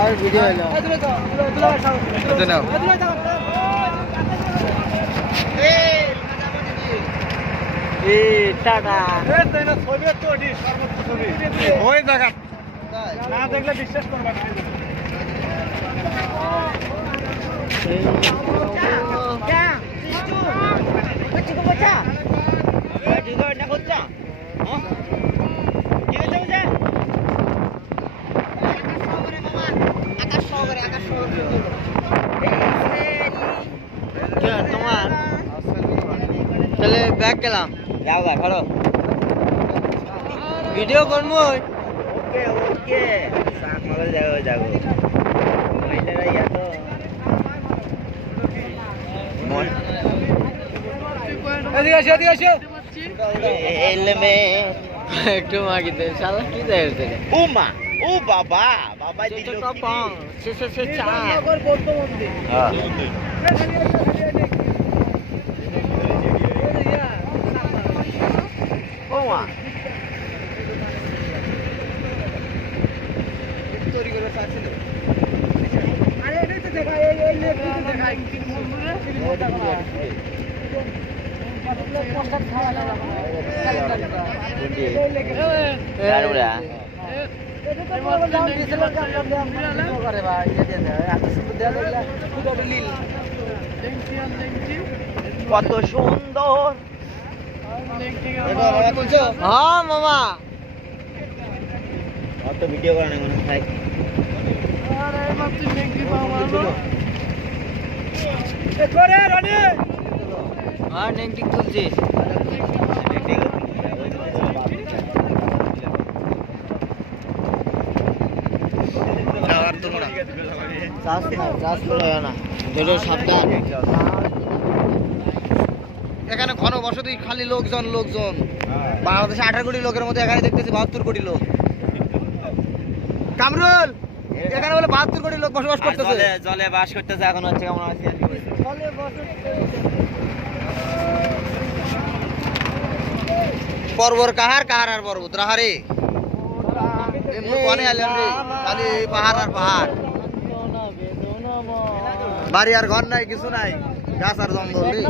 আর video হলো tata ওই জায়গা না দেখলে বিশ্বাস করবে না। তোমার তাহলে ব্যাগ গেলাম যাও গা ধরো ভিডিও করবো ওকে ওকে সাক মাগল যাও যাও মাইলেরা ইয়া তো মন এদিকে আসো এদিকে আসো এলমে একটু মাগিতে শালা কি দেয় রে ও মা ও বাবা বাবা দিল তো পং সে চা আগর করতে মন্দি হ্যাঁ ও মা তৈরি করে পাচ্ছিল আরে এটাই তো দেখা এই লেগ দেখা কি বন্ধুরে পোস্টার খাওয়া লাগা দারুড়া কত সুন্দর হ্যাঁ মামা অত ভিডিও করা না মনে হয় হ্যাঁ নেংটি তুলছি এখানে ঘন বসতি খালি লোকজন লোকজন বাংলাদেশে 18 কোটি লোকের মধ্যে এখানে দেখতেছি 72 কোটি লোক কামরুল এখানে বলে 72 কোটি লোক বসবাস করতেছে জলে বাস করতেছে এখন হচ্ছে কেমন আছে পর্বত কাহার কাহার আর পর্বত রাহারে কোনে আলেন রে খালি পাহাড় আর পাহাড় বাড়ি আর ঘর নাই কিছু নাই গাছ আর জঙ্গল রে